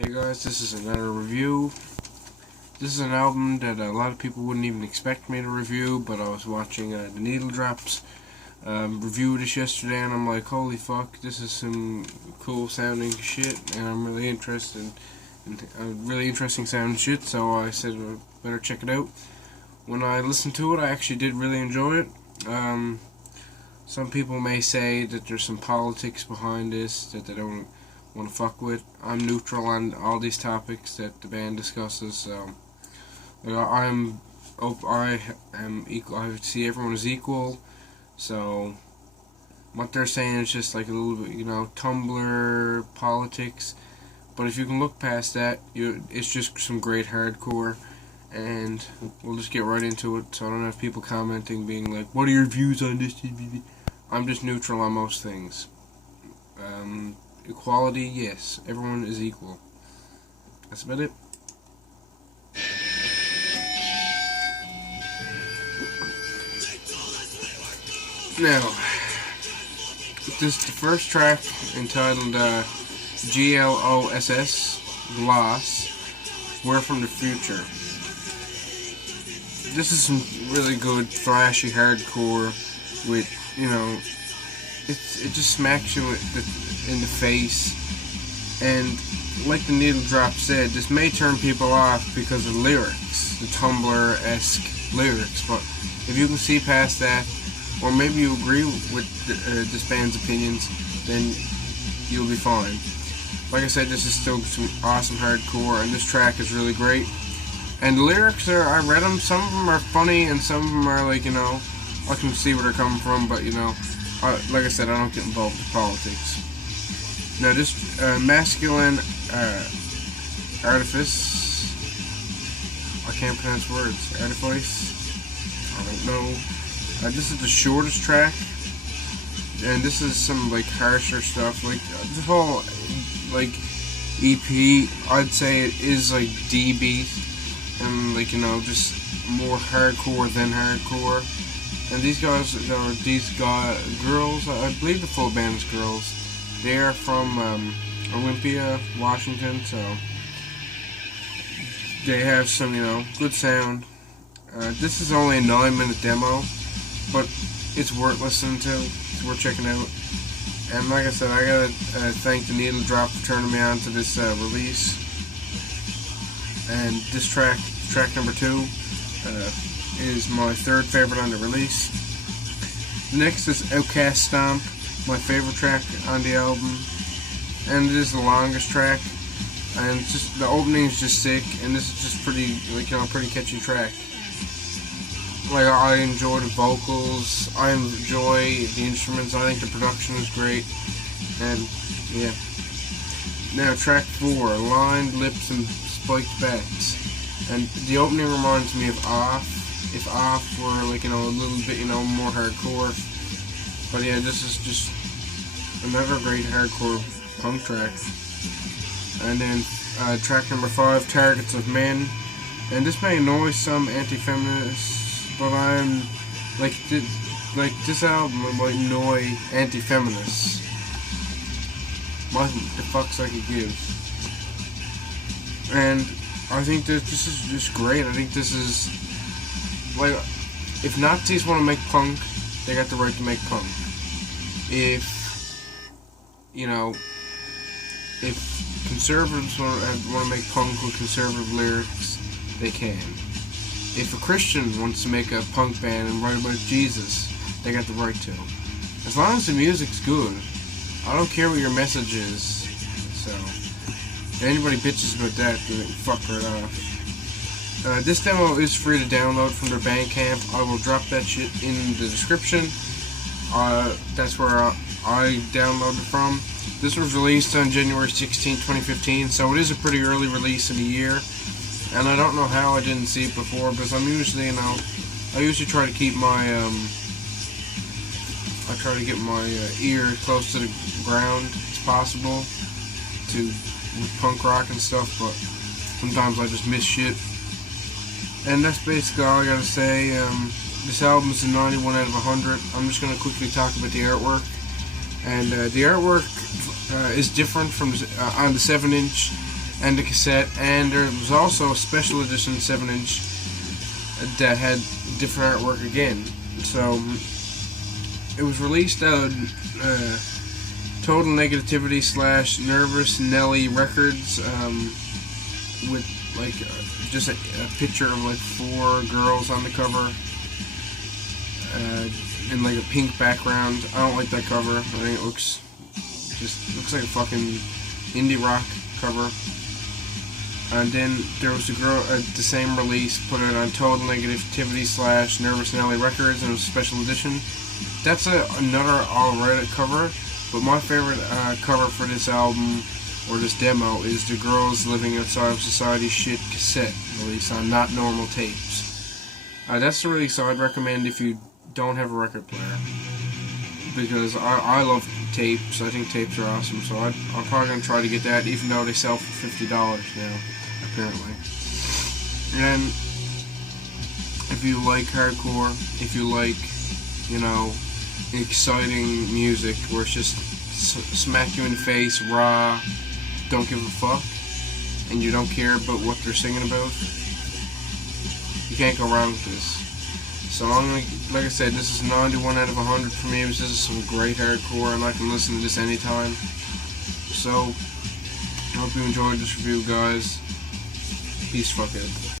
Hey guys, this is another review. This is an album that a lot of people wouldn't even expect me to review, but I was watching the Needle Drops review this yesterday, and I'm like, holy fuck, this is some cool sounding shit, and I'm really interested in really interesting sounding shit, so I said I better check it out. When I listened to it, I actually did really enjoy it. Some people may say that there's some politics behind this that they don't want to fuck with. I'm neutral on all these topics that the band discusses, so I am equal. I see everyone as equal, so what they're saying is just like a little bit, Tumblr politics. But if you can look past that, it's just some great hardcore, and we'll just get right into it. So I don't have people commenting, being like, "What are your views on this?" I'm just neutral on most things. Equality, yes. Everyone is equal. That's about it. Now, this is the first track entitled G.L.O.S.S, G.L.O.S.S, We're from the Future. This is some really good thrashy hardcore with, it just smacks you in the face, and like the Needle Drop said, this may turn people off because of the lyrics, the Tumblr-esque lyrics, but if you can see past that, or maybe you agree with this band's opinions, then you'll be fine. Like I said, this is still some awesome hardcore, and this track is really great. And the lyrics I read them, some of them are funny, and some of them are like, I can see where they're coming from, but, like I said, I don't get involved with politics. Now, this masculine artifice, I can't pronounce words, artifice, I don't know. This is the shortest track, and this is some, harsher stuff, the whole, EP, I'd say it is, D-beat, and, just more hardcore than hardcore. And these girls, I believe the full band is girls. They are from Olympia, Washington, so they have some, good sound. This is only a 9-minute demo, but it's worth listening to. It's worth checking out. And like I said, I gotta thank the Needle Drop for turning me on to this release. And this track number 2, is my third favorite on the release. The next is Outcast Stomp, my favorite track on the album, and it is the longest track, and it's just, the opening is just sick, and this is just pretty, pretty catchy track. I enjoy the vocals, I enjoy the instruments, I think the production is great, and yeah. Now track 4, Lined Lips and Spiked Backs, and the opening reminds me of Off. If Off were a little bit, more hardcore. But yeah, this is just another great hardcore punk track. And then track number 5, Targets of Men. And this may annoy some anti-feminists, but I'm this album might annoy anti-feminists. What the fuck's I could give? And I think that this is just great. I think this is, if Nazis want to make punk, they got the right to make punk. If conservatives want to make punk with conservative lyrics, they can. If a Christian wants to make a punk band and write about Jesus, they got the right to. As long as the music's good, I don't care what your message is. So, if anybody bitches about that, then fuck right off. This demo is free to download from their Bandcamp. I will drop that shit in the description. That's where I downloaded from. This was released on January 16, 2015, so it is a pretty early release in the year. And I don't know how I didn't see it before, because I'm usually, I usually try to keep my, ear close to the ground as possible with punk rock and stuff, but sometimes I just miss shit. And that's basically all I gotta say. This album is a 91 out of 100. I'm just gonna quickly talk about the artwork. And the artwork is different from on the 7-inch. and the cassette, and there was also a special edition 7-inch that had different artwork again. So it was released out Total Negativity / Nervous Nelly Records, with like just a picture of like 4 girls on the cover, in like a pink background. I don't like that cover. I think it looks like a fucking indie rock cover. And then there was a girl at the same release, put it on Total Negativity / Nervous Nelly Records, and it was a special edition. That's another alright cover, but my favorite cover for this album, or this demo, is the Girls Living Outside of Society Shit cassette release on Not Normal Tapes. That's the release I'd recommend if you don't have a record player, because I love tapes. I think tapes are awesome, so I'm probably going to try to get that, even though they sell for $50 now, apparently. And if you like hardcore, if you like, you know, exciting music where it's just smack you in the face, raw, don't give a fuck, and you don't care about what they're singing about, you can't go wrong with this. So like I said, this is 91 out of 100 for me. This is some great hardcore, and I can listen to this anytime. So I hope you enjoyed this review, guys. Peace, fuck it.